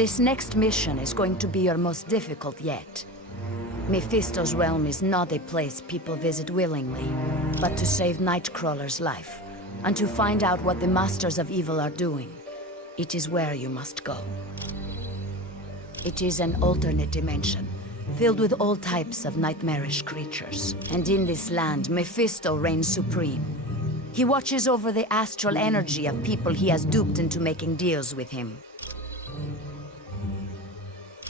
This next mission is going to be your most difficult yet. Mephisto's realm is not a place people visit willingly, but to save Nightcrawler's life, and to find out what the Masters of Evil are doing. It is where you must go. It is an alternate dimension, filled with all types of nightmarish creatures. And in this land, Mephisto reigns supreme. He watches over the astral energy of people he has duped into making deals with him.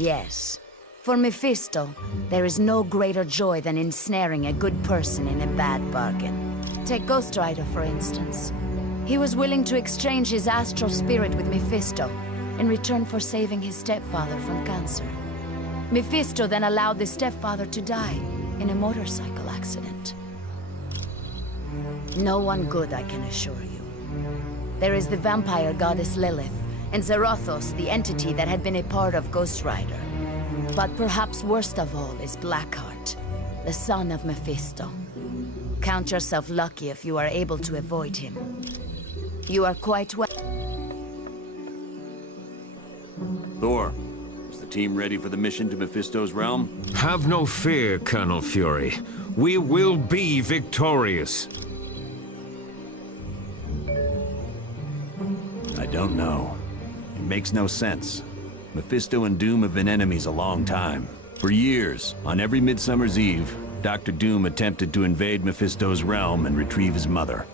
Yes, for Mephisto, there is no greater joy than ensnaring a good person in a bad bargain. Take Ghost Rider, for instance. He was willing to exchange his astral spirit with Mephisto in return for saving his stepfather from cancer. Mephisto then allowed the stepfather to die in a motorcycle accident. No one good, I can assure you. There is the vampire goddess Lilith, and Zarathos, the entity that had been a part of Ghost Rider. But perhaps worst of all is Blackheart, the son of Mephisto. Count yourself lucky if you are able to avoid him. You are quite well. Thor, is the team ready for the mission to Mephisto's realm? Have no fear, Colonel Fury. We will be victorious. I don't know. It makes no sense. Mephisto and Doom have been enemies a long time. For years, on every Midsummer's Eve, Dr. Doom attempted to invade Mephisto's realm and retrieve his mother.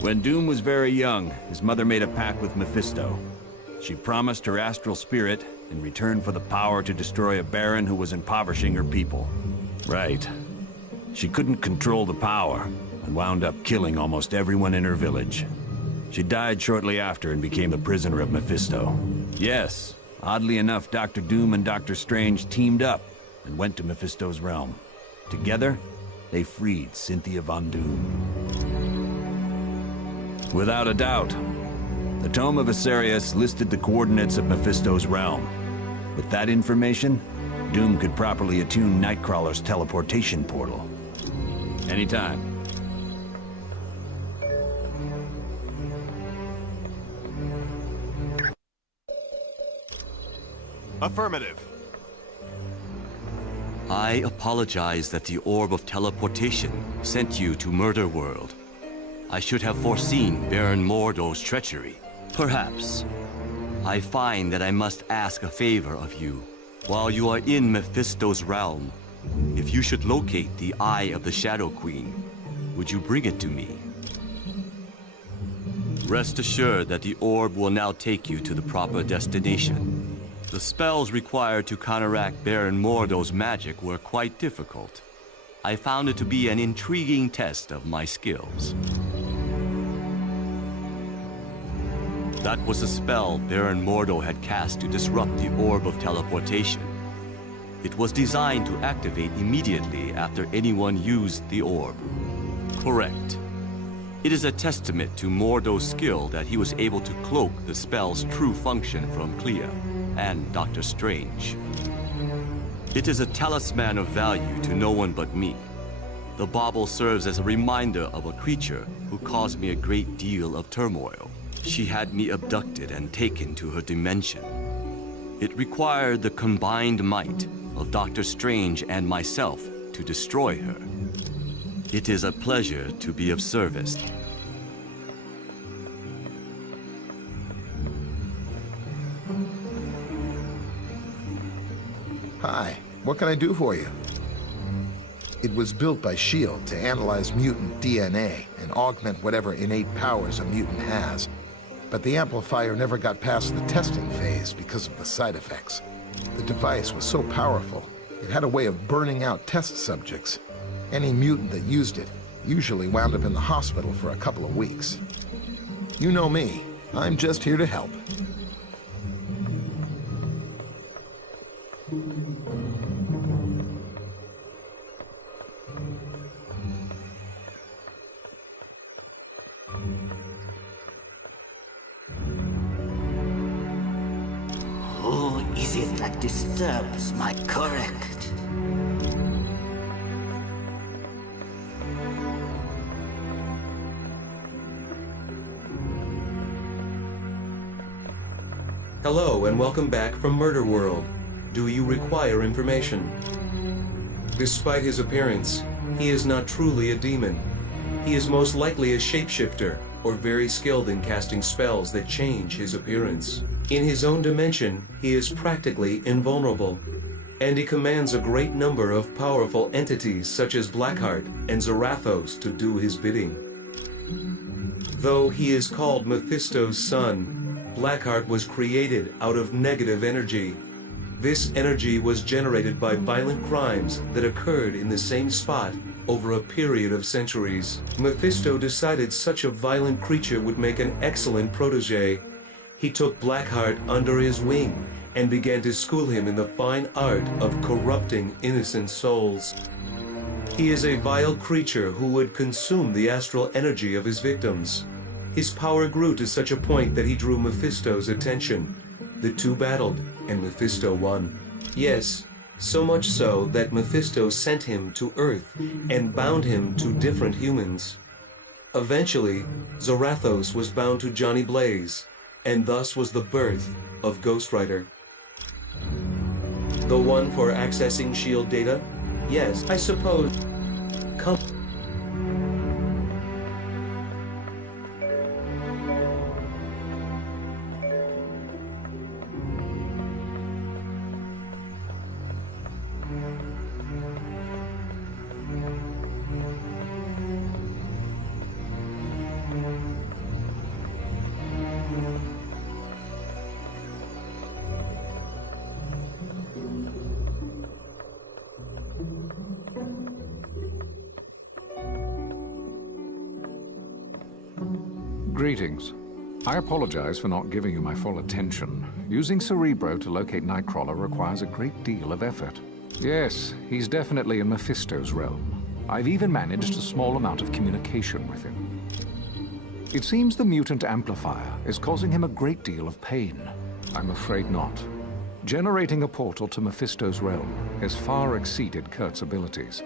When Doom was very young, his mother made a pact with Mephisto. She promised her astral spirit in return for the power to destroy a baron who was impoverishing her people. Right. She couldn't control the power, and wound up killing almost everyone in her village. She died shortly after and became a prisoner of Mephisto. Yes, oddly enough, Dr. Doom and Dr. Strange teamed up and went to Mephisto's realm. Together, they freed Cynthia Von Doom. Without a doubt, the Tome of Asarius listed the coordinates of Mephisto's realm. With that information, Doom could properly attune Nightcrawler's teleportation portal. Anytime. Affirmative. I apologize that the Orb of Teleportation sent you to Murder World. I should have foreseen Baron Mordo's treachery. Perhaps. I find that I must ask a favor of you. While you are in Mephisto's realm, if you should locate the Eye of the Shadow Queen, would you bring it to me? Rest assured that the orb will now take you to the proper destination. The spells required to counteract Baron Mordo's magic were quite difficult. I found it to be an intriguing test of my skills. That was a spell Baron Mordo had cast to disrupt the Orb of Teleportation. It was designed to activate immediately after anyone used the orb. Correct. It is a testament to Mordo's skill that he was able to cloak the spell's true function from Clea and Dr. Strange. It is a talisman of value to no one but me. The bauble serves as a reminder of a creature who caused me a great deal of turmoil. She had me abducted and taken to her dimension. It required the combined might of Dr. Strange and myself to destroy her. It is a pleasure to be of service. Hi, what can I do for you? It was built by S.H.I.E.L.D. to analyze mutant DNA and augment whatever innate powers a mutant has. But the amplifier never got past the testing phase because of the side effects. The device was so powerful, it had a way of burning out test subjects. Any mutant that used it usually wound up in the hospital for a couple of weeks. You know me, I'm just here to help. Who is it that disturbs my correct? Hello and welcome back from Murder World. Do you require information? Despite his appearance, he is not truly a demon. He is most likely a shapeshifter, or very skilled in casting spells that change his appearance. In his own dimension, he is practically invulnerable, and he commands a great number of powerful entities such as Blackheart and Zarathos to do his bidding. Though he is called Mephisto's son, Blackheart was created out of negative energy. This energy was generated by violent crimes that occurred in the same spot over a period of centuries. Mephisto decided such a violent creature would make an excellent protege. He took Blackheart under his wing and began to school him in the fine art of corrupting innocent souls. He is a vile creature who would consume the astral energy of his victims. His power grew to such a point that he drew Mephisto's attention. The two battled, and Mephisto won. Yes, so much so that Mephisto sent him to Earth and bound him to different humans. Eventually, Zarathos was bound to Johnny Blaze, and thus was the birth of Ghost Rider. The one for accessing S.H.I.E.L.D. data? Yes, I suppose. Come. Greetings. I apologize for not giving you my full attention. Using Cerebro to locate Nightcrawler requires a great deal of effort. Yes, he's definitely in Mephisto's realm. I've even managed a small amount of communication with him. It seems the mutant amplifier is causing him a great deal of pain. I'm afraid not. Generating a portal to Mephisto's realm has far exceeded Kurt's abilities.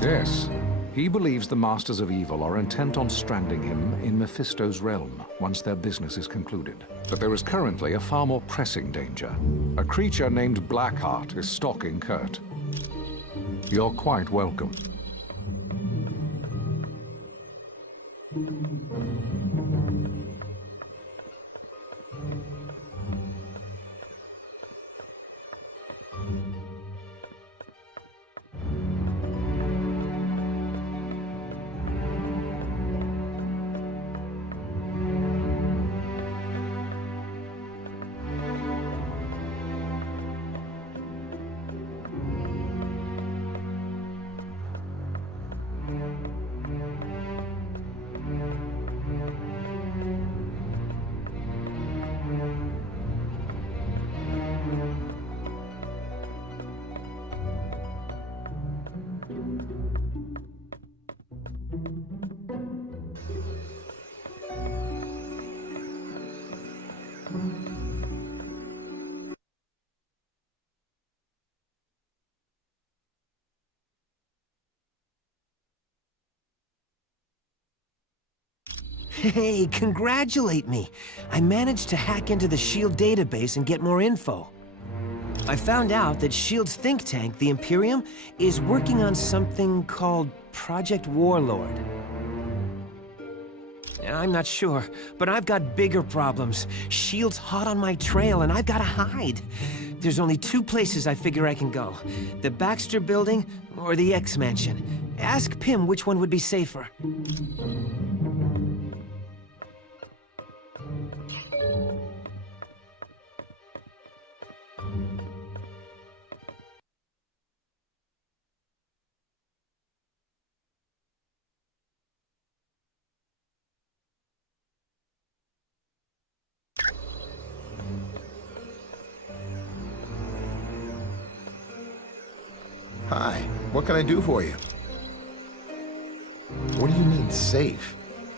Yes, he believes the Masters of Evil are intent on stranding him in Mephisto's realm once their business is concluded. But there is currently a far more pressing danger. A creature named Blackheart is stalking Kurt. You're quite welcome. Hey, congratulate me! I managed to hack into the S.H.I.E.L.D. database and get more info. I found out that S.H.I.E.L.D.'s think tank, the Imperium, is working on something called Project Warlord. I'm not sure, but I've got bigger problems. S.H.I.E.L.D's hot on my trail, and I've got to hide. There's only two places I figure I can go. The Baxter Building or the X-Mansion. Ask Pym which one would be safer. Hi, what can I do for you? What do you mean, safe?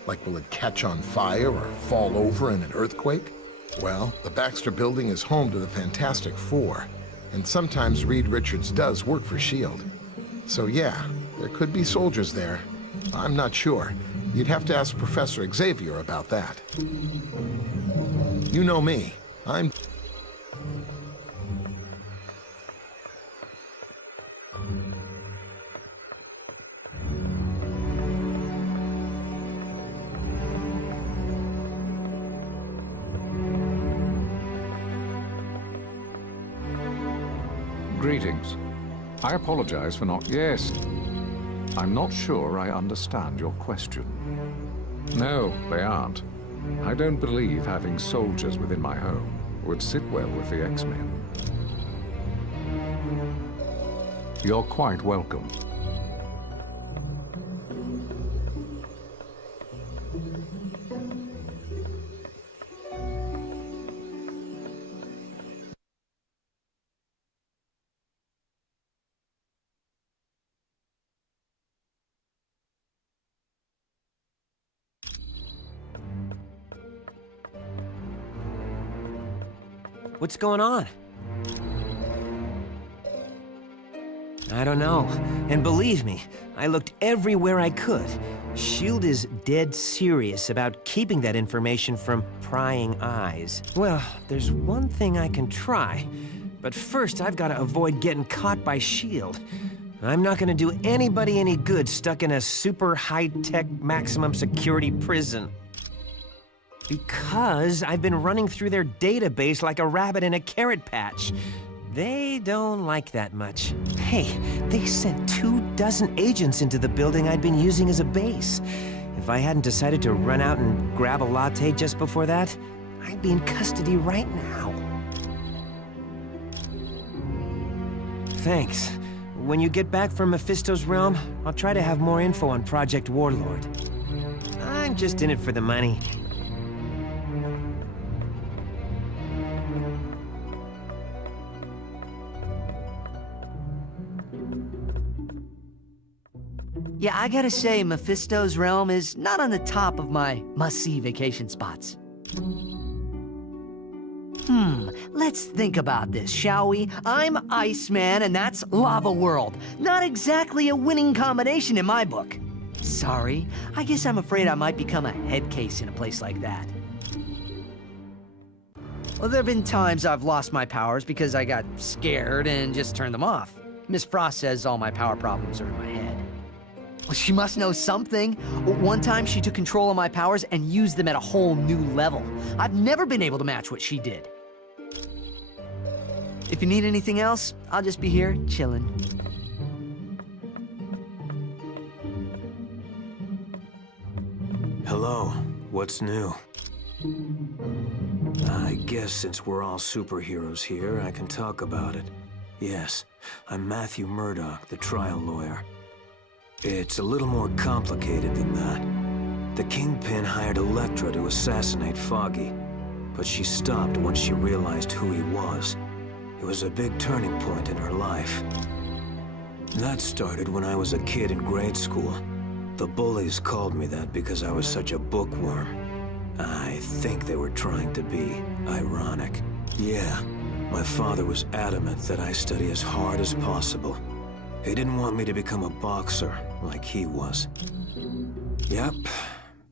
Like, will it catch on fire or fall over in an earthquake? Well, the Baxter Building is home to the Fantastic Four, and sometimes Reed Richards does work for S.H.I.E.L.D. So yeah, there could be soldiers there. I'm not sure. You'd have to ask Professor Xavier about that. You know me. I'm... Greetings. I apologize for not... Yes. I'm not sure I understand your question. No, they aren't. I don't believe having soldiers within my home would sit well with the X-Men. You're quite welcome. What's going on? I don't know. And believe me, I looked everywhere I could. S.H.I.E.L.D. is dead serious about keeping that information from prying eyes. Well, there's one thing I can try. But first, I've got to avoid getting caught by S.H.I.E.L.D. I'm not going to do anybody any good stuck in a super high-tech maximum security prison. Because I've been running through their database like a rabbit in a carrot patch. They don't like that much. Hey, they sent 24 agents into the building I'd been using as a base. If I hadn't decided to run out and grab a latte just before that, I'd be in custody right now. Thanks. When you get back from Mephisto's realm, I'll try to have more info on Project Warlord. I'm just in it for the money. Yeah, I gotta say, Mephisto's realm is not on the top of my must-see vacation spots. Let's think about this, shall we? I'm Iceman, and that's Lava World. Not exactly a winning combination in my book. Sorry, I guess I'm afraid I might become a head case in a place like that. Well, there have been times I've lost my powers because I got scared and just turned them off. Miss Frost says all my power problems are in my head. Well, she must know something. One time she took control of my powers and used them at a whole new level. I've never been able to match what she did. If you need anything else, I'll just be here, chilling. Hello, what's new? I guess since we're all superheroes here, I can talk about it. Yes, I'm Matthew Murdock, the trial lawyer. It's a little more complicated than that. The Kingpin hired Elektra to assassinate Foggy, but she stopped once she realized who he was. It was a big turning point in her life. That started when I was a kid in grade school. The bullies called me that because I was such a bookworm. I think they were trying to be ironic. Yeah, my father was adamant that I study as hard as possible. He didn't want me to become a boxer like he was. Yep,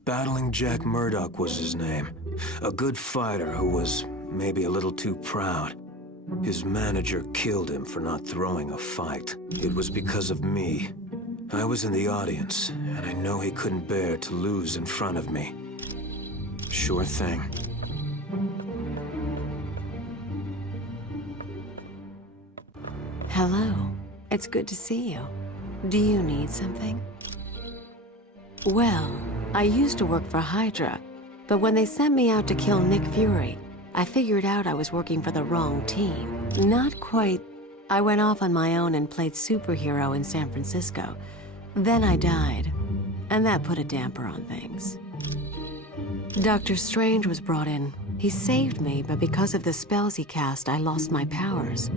Battling Jack Murdock was his name. A good fighter who was maybe a little too proud. His manager killed him for not throwing a fight. It was because of me. I was in the audience, and I know he couldn't bear to lose in front of me. Sure thing. Hello. It's good to see you. Do you need something? Well, I used to work for Hydra, but when they sent me out to kill Nick Fury, I figured out I was working for the wrong team. Not quite. I went off on my own and played superhero in San Francisco. Then I died, and that put a damper on things. Dr. Strange was brought in. He saved me, but because of the spells he cast, I lost my powers.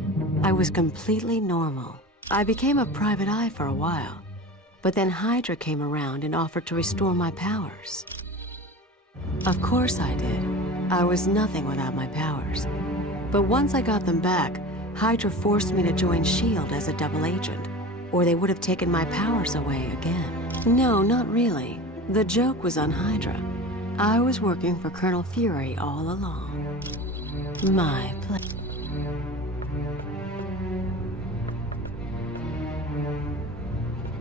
I was completely normal. I became a private eye for a while, but then Hydra came around and offered to restore my powers. Of course I did. I was nothing without my powers. But once I got them back, Hydra forced me to join S.H.I.E.L.D. as a double agent, or they would have taken my powers away again. No, not really. The joke was on Hydra. I was working for Colonel Fury all along. My pleasure.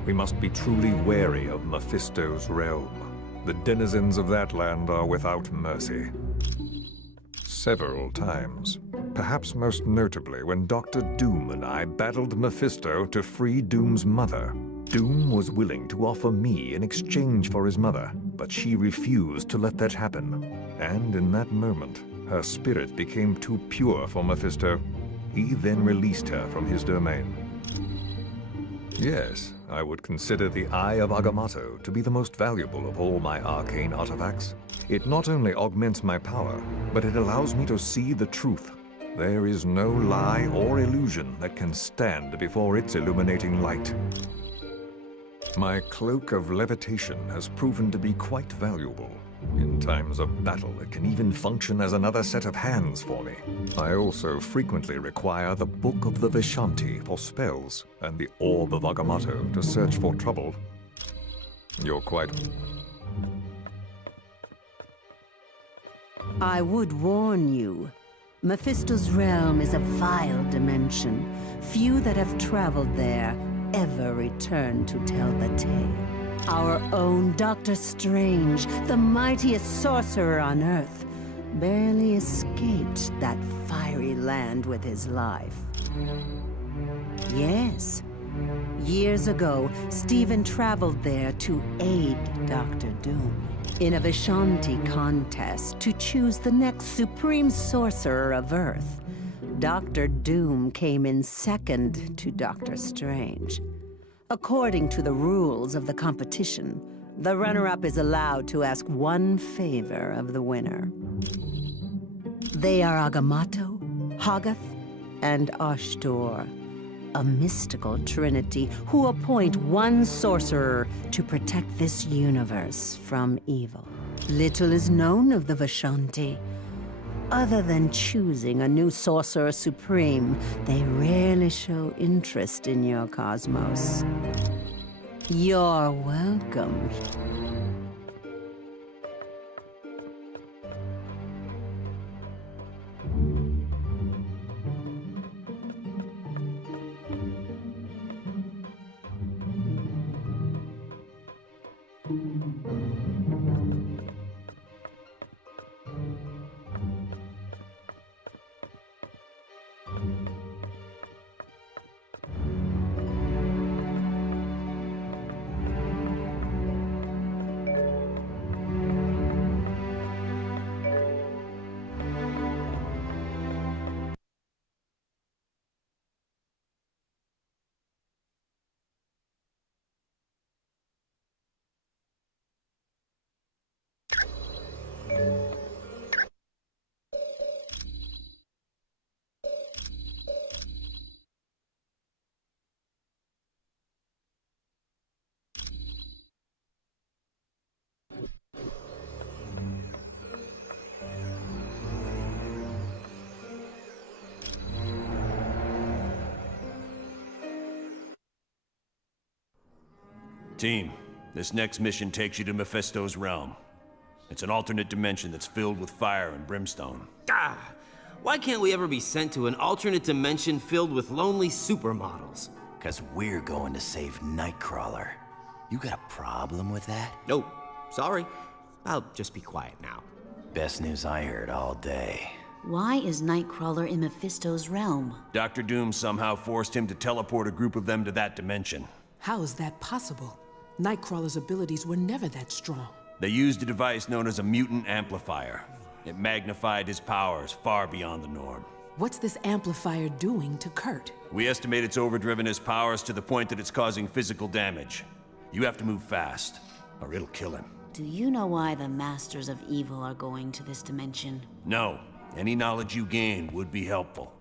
We must be truly wary of Mephisto's realm. The denizens of that land are without mercy. Several times. Perhaps most notably when Dr. Doom and I battled Mephisto to free Doom's mother. Doom was willing to offer me in exchange for his mother, but she refused to let that happen. And in that moment, her spirit became too pure for Mephisto. He then released her from his domain. Yes, I would consider the Eye of Agamotto to be the most valuable of all my arcane artifacts. It not only augments my power, but it allows me to see the truth. There is no lie or illusion that can stand before its illuminating light. My cloak of levitation has proven to be quite valuable. In times of battle, it can even function as another set of hands for me. I also frequently require the Book of the Vishanti for spells, and the Orb of Agamotto to search for trouble. You're quite... I would warn you. Mephisto's realm is a vile dimension. Few that have traveled there ever return to tell the tale. Our own Dr. Strange, the mightiest sorcerer on Earth, barely escaped that fiery land with his life. Yes. Years ago, Stephen traveled there to aid Dr. Doom in a Vishanti contest to choose the next supreme sorcerer of Earth. Dr. Doom came in second to Dr. Strange. According to the rules of the competition, the runner-up is allowed to ask one favor of the winner. They are Agamotto, Hoggoth, and Ashtor, a mystical trinity who appoint one sorcerer to protect this universe from evil. Little is known of the Vishanti. Other than choosing a new sorcerer supreme, they rarely show interest in your cosmos. You're welcome. Team, this next mission takes you to Mephisto's realm. It's an alternate dimension that's filled with fire and brimstone. Ah! Why can't we ever be sent to an alternate dimension filled with lonely supermodels? 'Cause we're going to save Nightcrawler. You got a problem with that? Nope. Sorry. I'll just be quiet now. Best news I heard all day. Why is Nightcrawler in Mephisto's realm? Dr. Doom somehow forced him to teleport a group of them to that dimension. How is that possible? Nightcrawler's abilities were never that strong. They used a device known as a mutant amplifier. It magnified his powers far beyond the norm. What's this amplifier doing to Kurt? We estimate it's overdriven his powers to the point that it's causing physical damage. You have to move fast, or it'll kill him. Do you know why the Masters of Evil are going to this dimension? No. Any knowledge you gain would be helpful.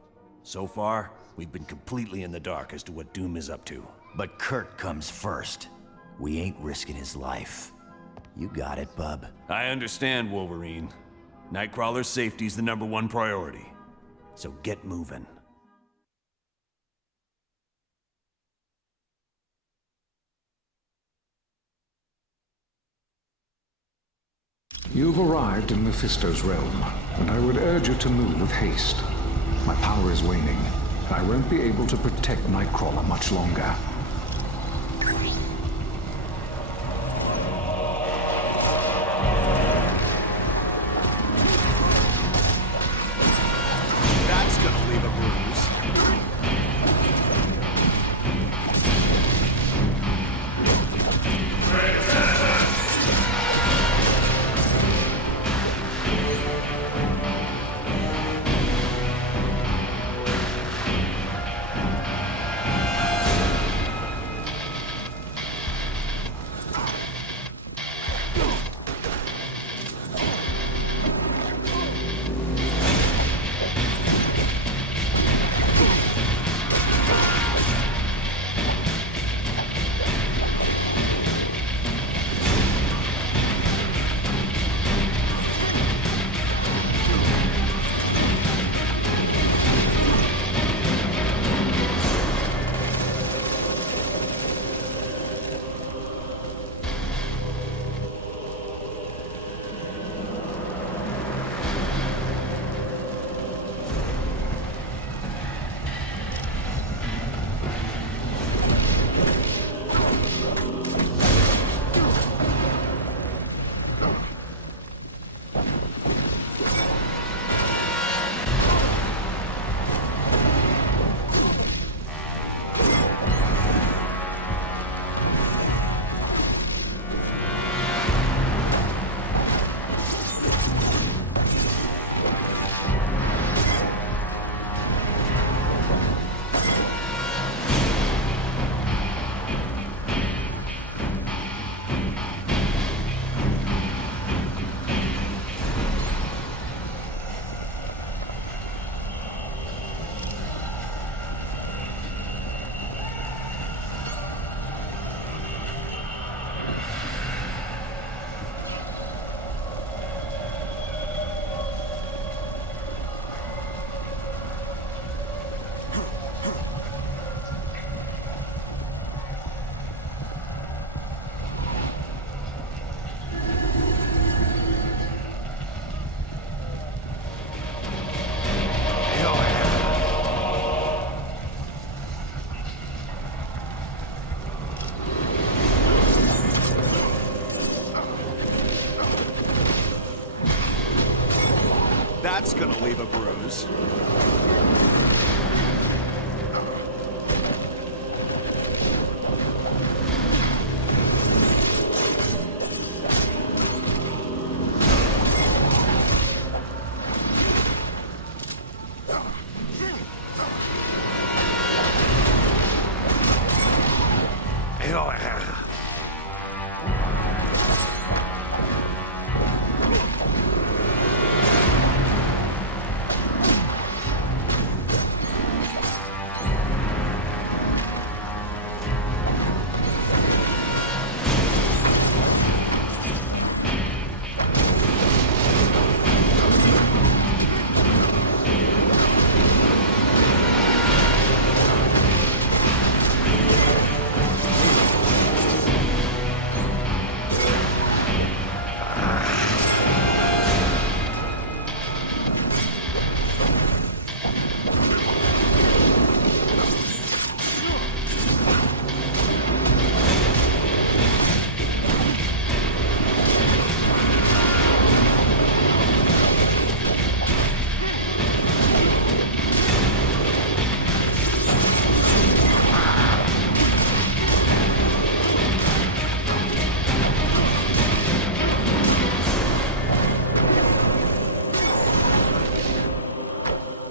So far, we've been completely in the dark as to what Doom is up to. But Kurt comes first. We ain't risking his life. You got it, bub. I understand, Wolverine. Nightcrawler's safety's the #1 priority. So get moving. You've arrived in Mephisto's realm. and I would urge you to move with haste. My power is waning, and I won't be able to protect Nightcrawler much longer. That's gonna leave a bruise. That's gonna leave a bruise.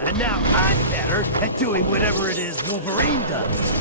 And now I'm better at doing whatever it is Wolverine does.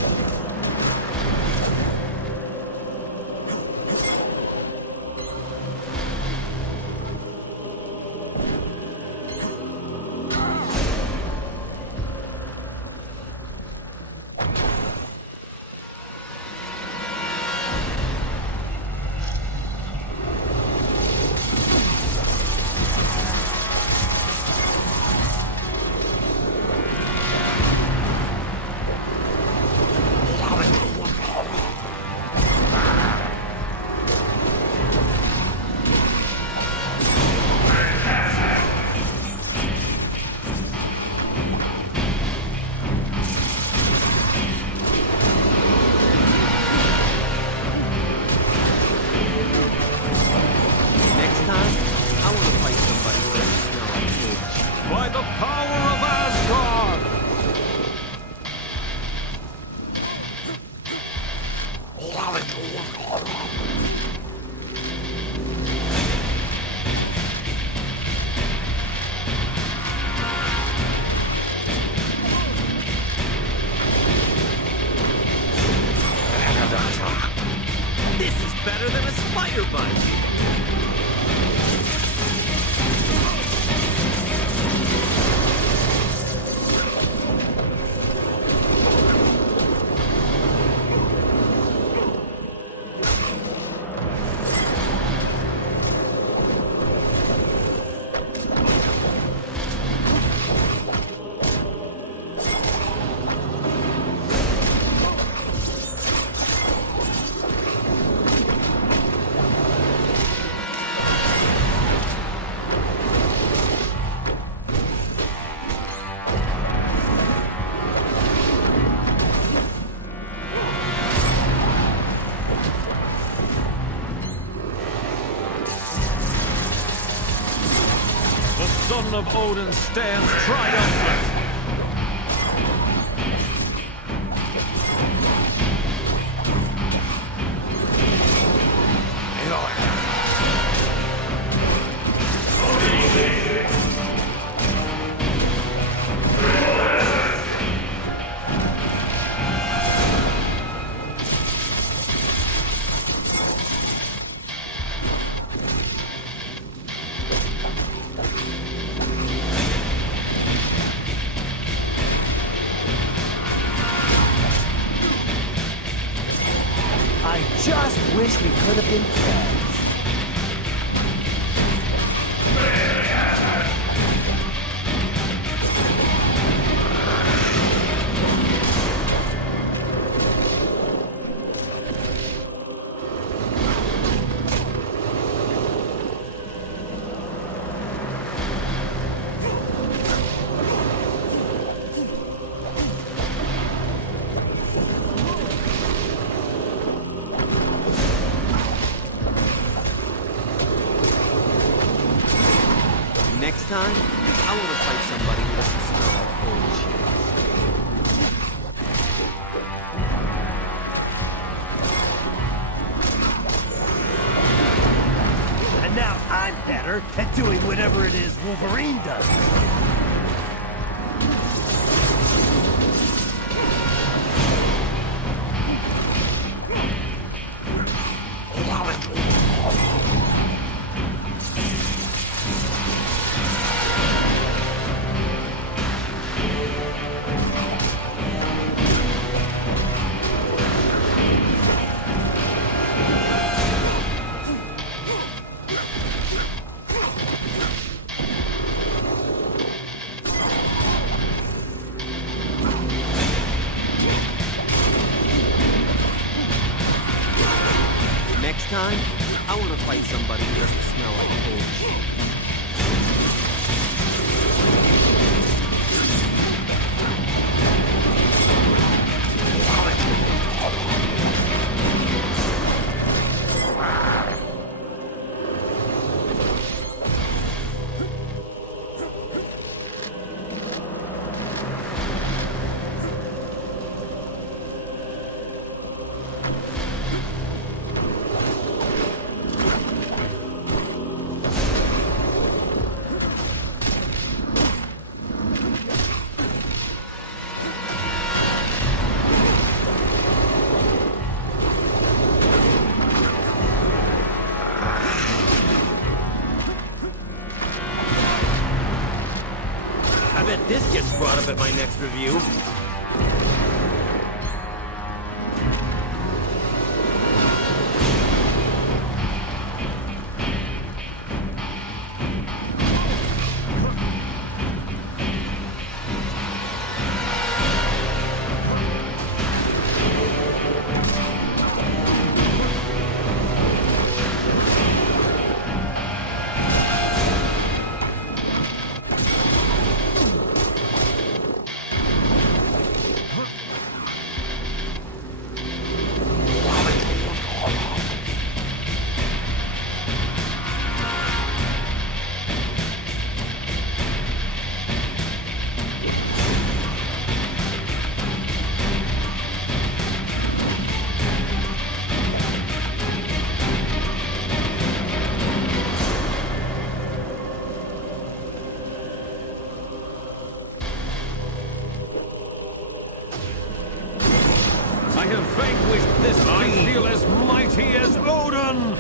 better than a spider bite. The son of Odin stands triumphant! I just wish we could have been friends. Next time, I want to fight somebody who doesn't smell like old shit. And now I'm better at doing whatever it is Wolverine does. Next time, I want to fight somebody who doesn't smell like old shit. I bet this gets brought up at my next review. I have vanquished this fiend. I feel as mighty as Odin!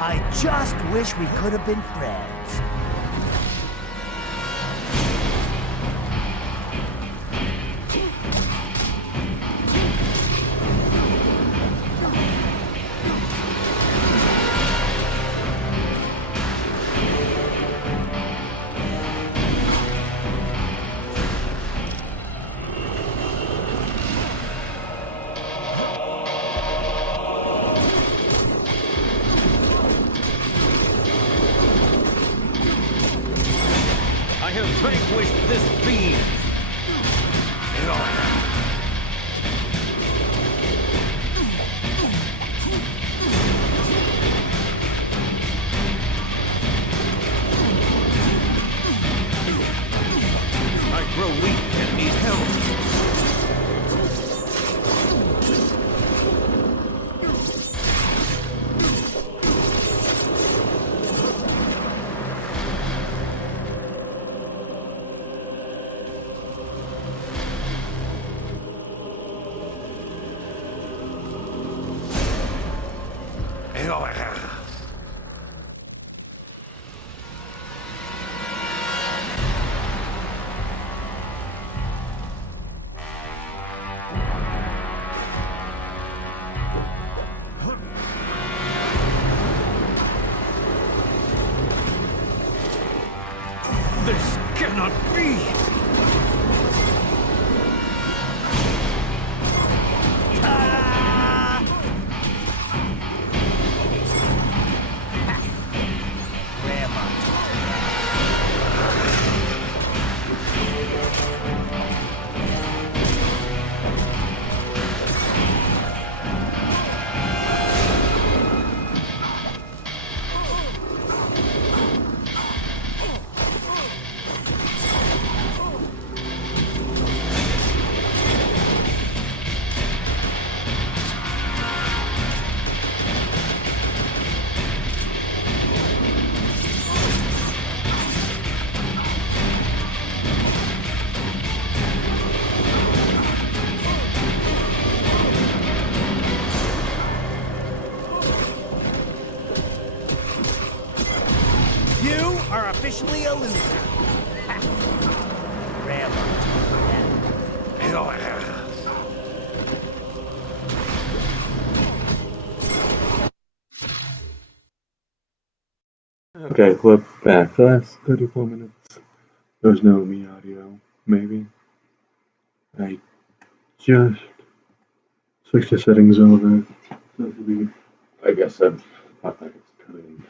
I just wish we could have been friends. I have vanquished this fiend. I grow weak and need help. This cannot be! You are officially a loser. Okay, we're back. The last 34 minutes, there was no me audio, maybe. I just switched the settings over. So it should be, I guess I've thought that it's cutting.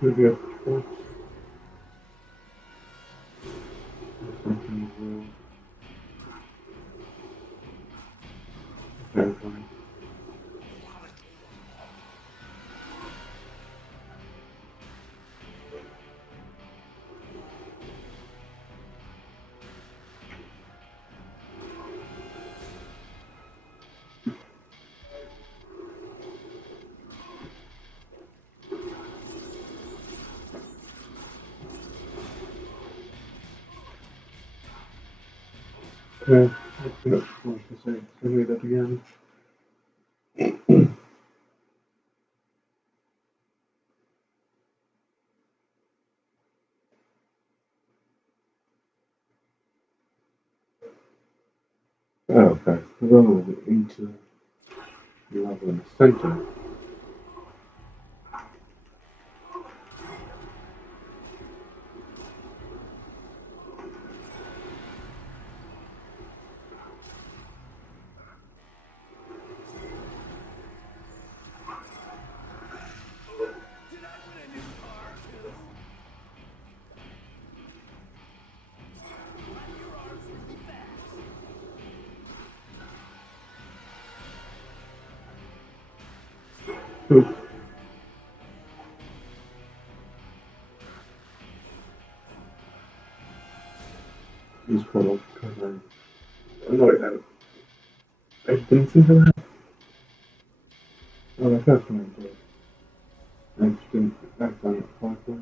Good, good. Fine. Okay, let's go. What to say? Let's read that again. Oh, okay. Roll into the level in the center. Cool. These portals because I'm annoyed at it. I didn't see her. Oh, the first one I did. I just didn't act on it properly.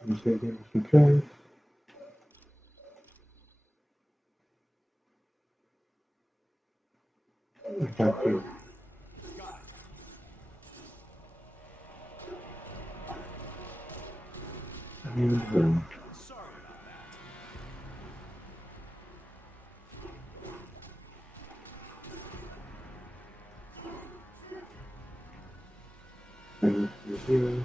Let me say it just in case. Thank you. And boom. And here.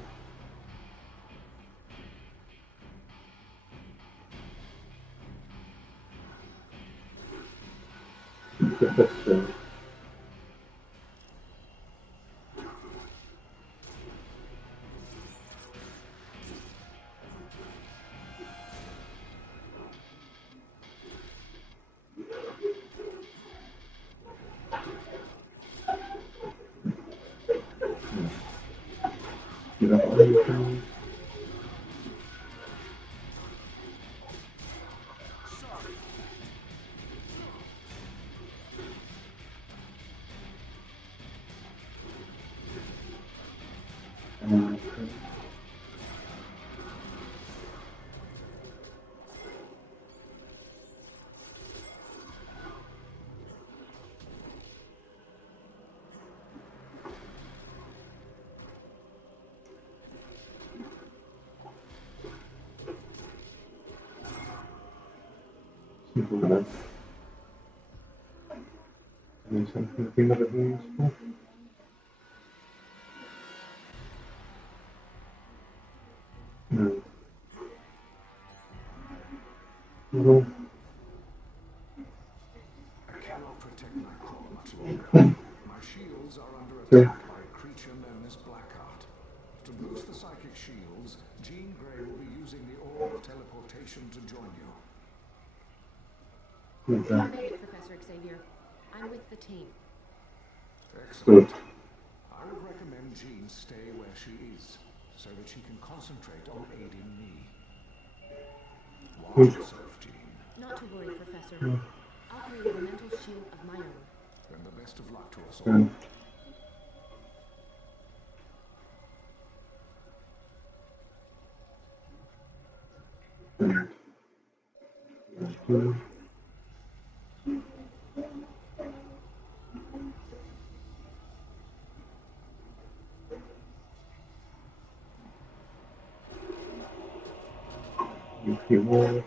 Get this thing. Get up on your phone. Simple enough. And something to think of it being useful. No. No. I cannot protect Nightcrawler much longer. My shields are under attack by a creature known as Blackheart. To boost the psychic shields, Jean Grey will be using the Orb of Teleportation to join you. Okay. Professor Xavier. I'm with the team. Excellent. I would recommend Jean stay where she is, so that she can concentrate on aiding me. Watch yourself, Jean. Not to worry, Professor. I'll create a mental shield of my own. Then the best of luck to us all. Nuclear war.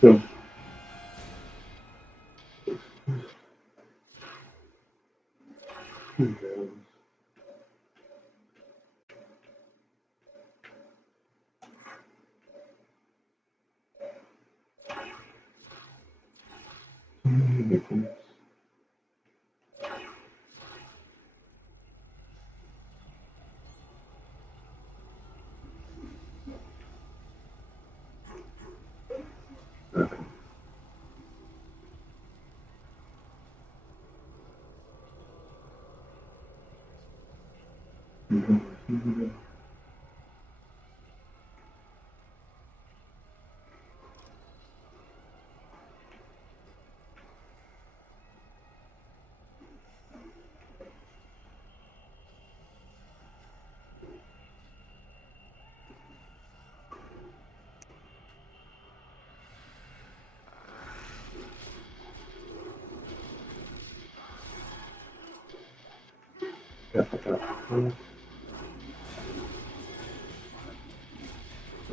So.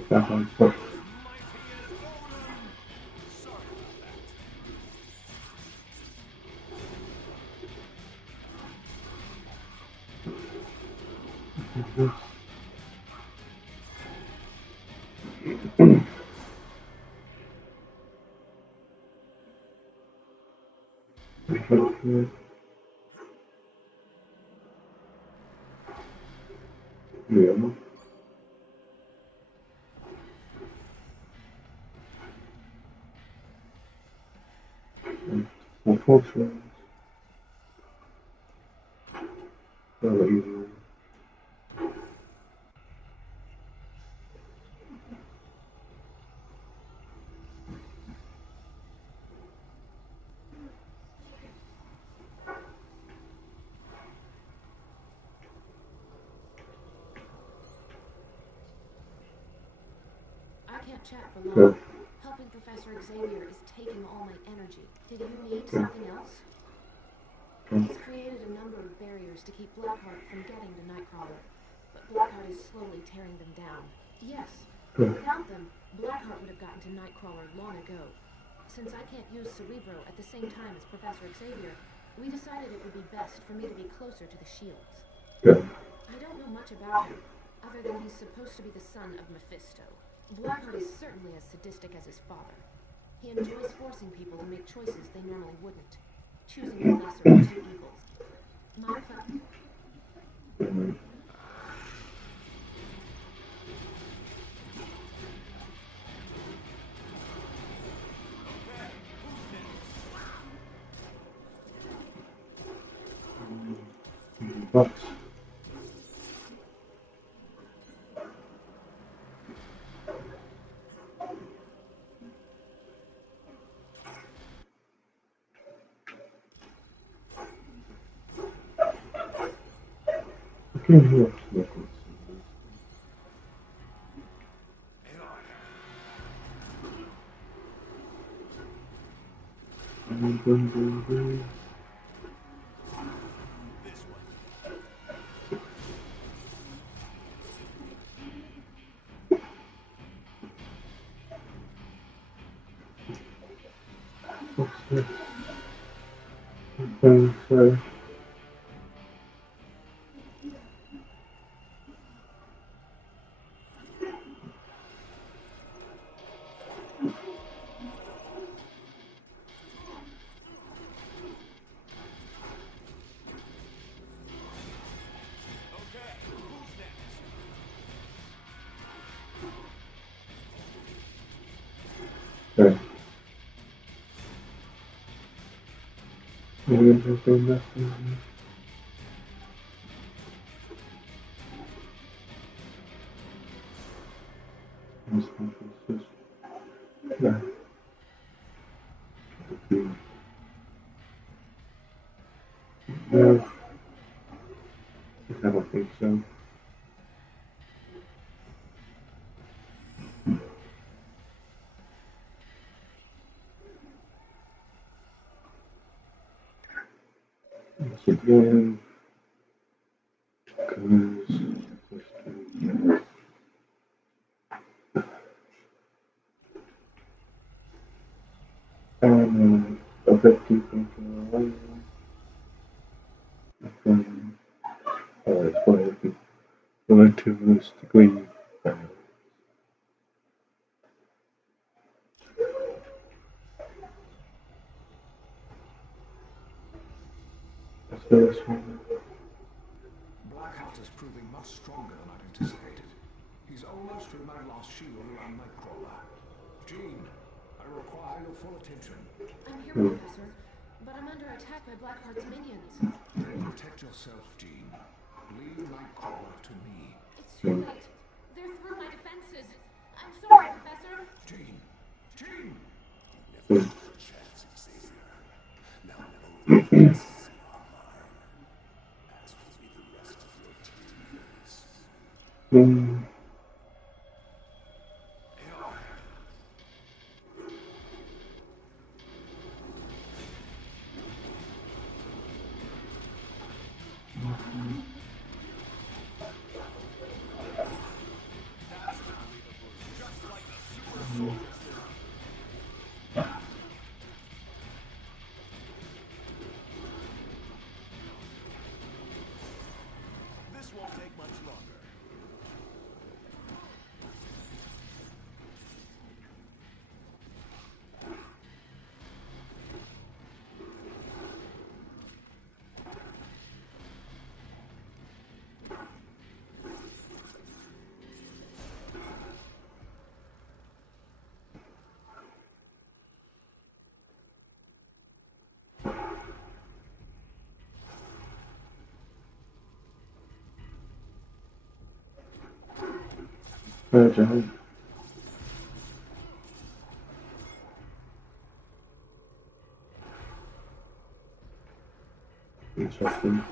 That one first. good. Yeah. Unfortunately, rather easy. I can't chat for Yeah. long. Helping Professor Xavier is taking all my energy. Did you need something else? He's created a number of barriers to keep Blackheart from getting to Nightcrawler, but Blackheart is slowly tearing them down. Yes, without them, Blackheart would have gotten to Nightcrawler long ago. Since I can't use Cerebro at the same time as Professor Xavier, we decided it would be best for me to be closer to the shields. I don't know much about him, other than he's supposed to be the son of Mephisto. Blackheart is certainly as sadistic as his father. He enjoys forcing people to make choices they normally wouldn't, choosing the lesser of two evils. My But okay, here. What's this? Okay, so okay. Maybe I'm just doing nothing. Yeah. No, I don't think so. Once again, because a bit deeper into the line. It's quite relatively Blackheart is proving much stronger than I'd anticipated. He's almost through my last shield around Nightcrawler. Jean, I require your full attention. I'm here, Professor, but I'm under attack by Blackheart's minions. Then protect yourself, Jean. Leave Nightcrawler to me. It's too late. They're through my defenses. I'm sorry, Professor. Jean! Jean! This won't take much longer. Fragile. Interesting.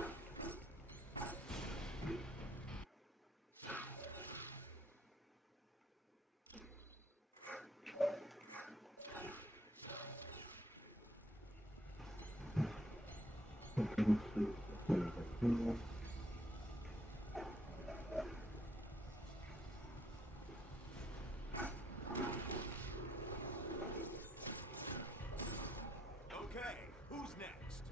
Okay, who's next?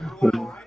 Everyone all right?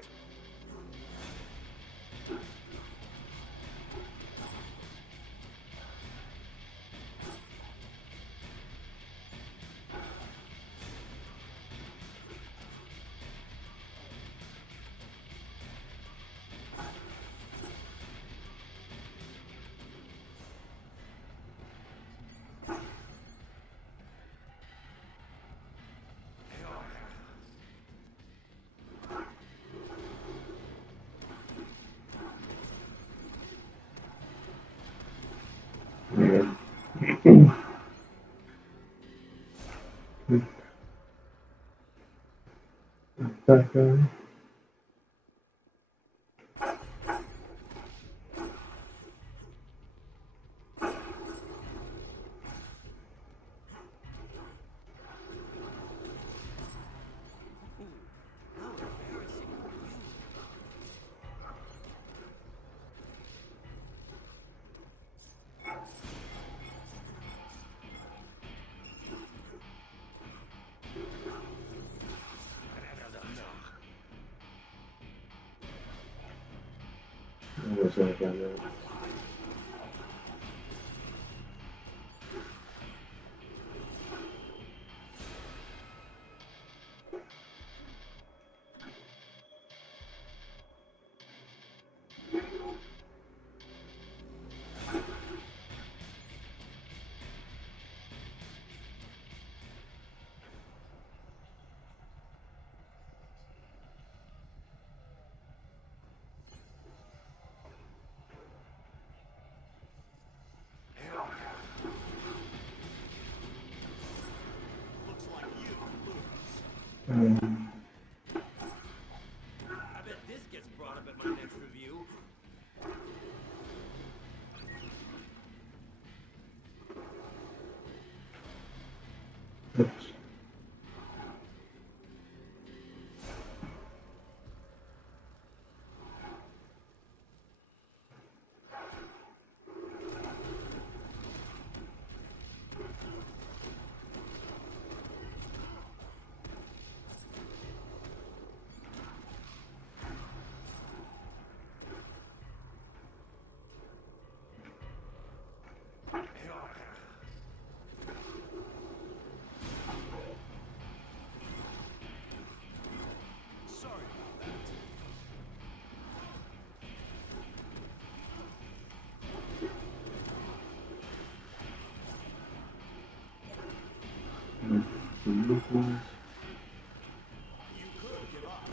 That guy. What's that guy there? Looks like you lose. I bet this gets brought up at my next review. Oops. Sorry about that. Look wise. You could give up.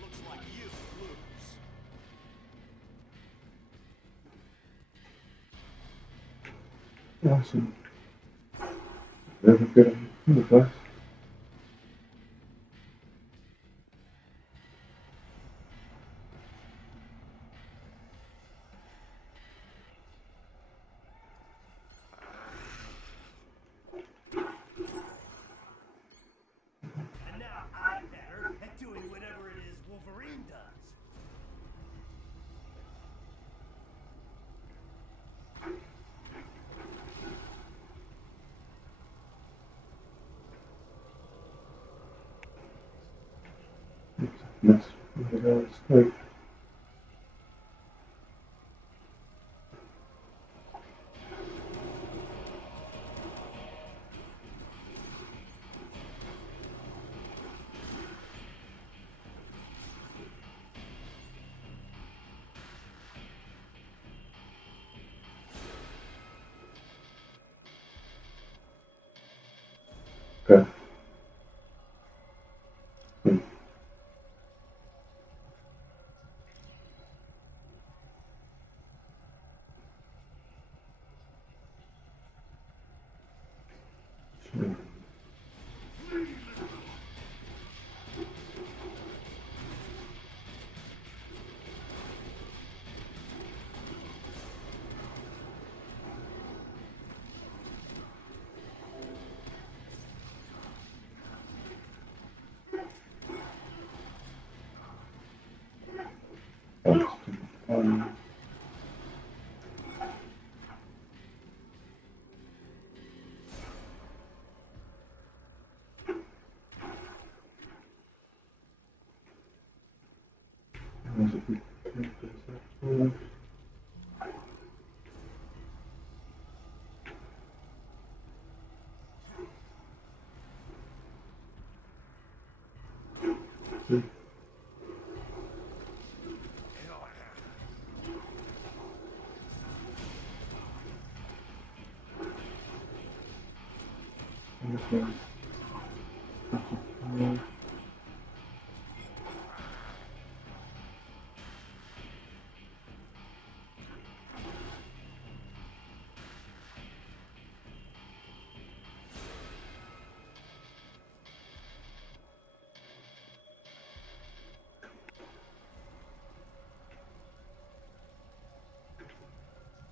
Looks like you lose. Awesome. Very good advice. That's what it is. Like, okay.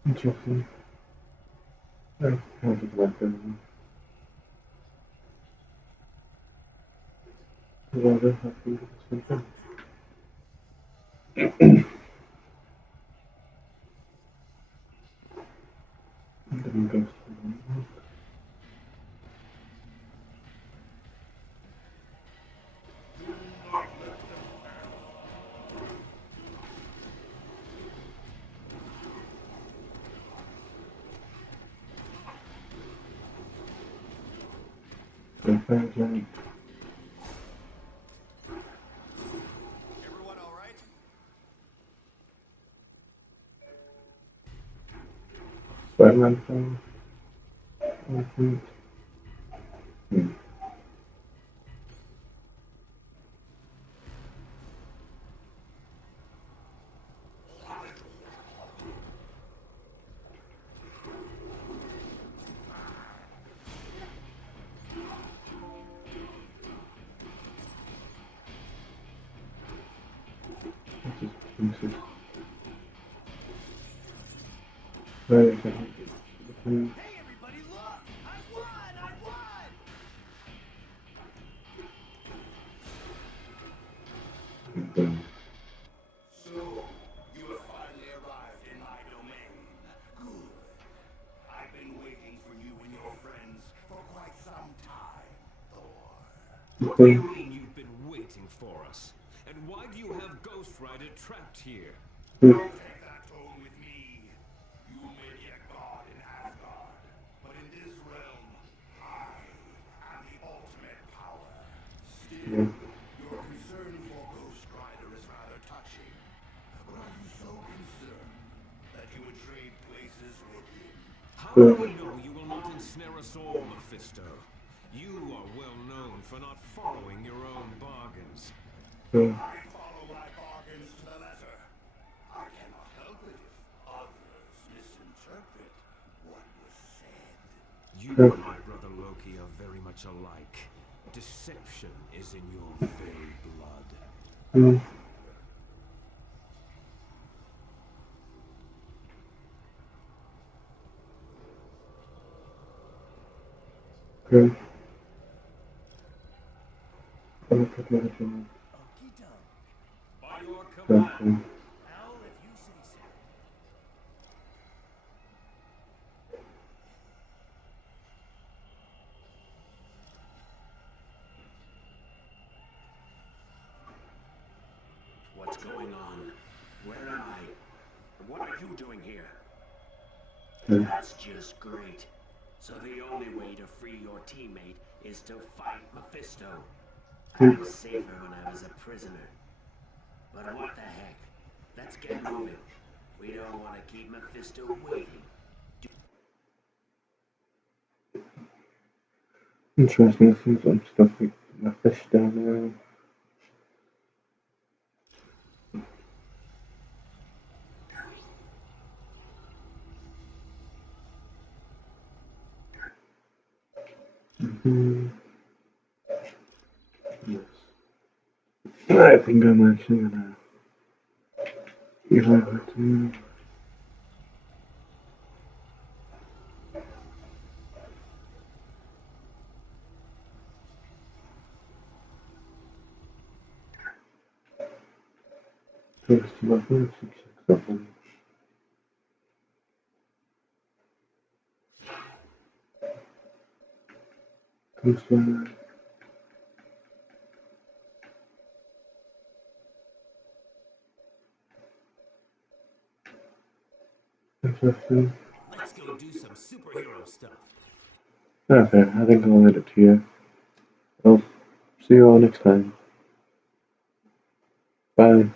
Interesting. I have it like that. Rather happy with something. Then goes to the Everyone all right? Spider-Man film. Very good. Hey everybody, look! I won! I won! So, you have finally arrived in my domain. Good. I've been waiting for you and your friends for quite some time, Thor. What do you mean you've been waiting for us? And why do you have Ghost Rider trapped here? Take that tone with me. You may be a god in Asgard, but in this realm, I am the ultimate power. Still, your concern for Ghost Rider is rather touching. But are you so concerned that you would trade places with him? How do we know you will not ensnare us all, Mephisto? You are well known for not following your own bargains. I follow my bargains to the letter. I cannot help it if others misinterpret what was said. You and my brother Loki are very much alike. Deception is in your very blood. Okay. I'll look at the other one. By your command. Hell, if you say so. What's going on? Where am I? And what are you doing here? That's just great. So the only way to free your teammate is to fight Mephisto. I was safer when I was a prisoner. But what the heck? Let's get moving. We don't want to keep Mephisto waiting. Interesting, I see some stuff like Mephisto now. Yes. I think I'm actually gonna give over to first level 667. Coastline. Interesting. Let's go do some superhero stuff. Okay, I think I'll end it here. I'll see you all next time. Bye.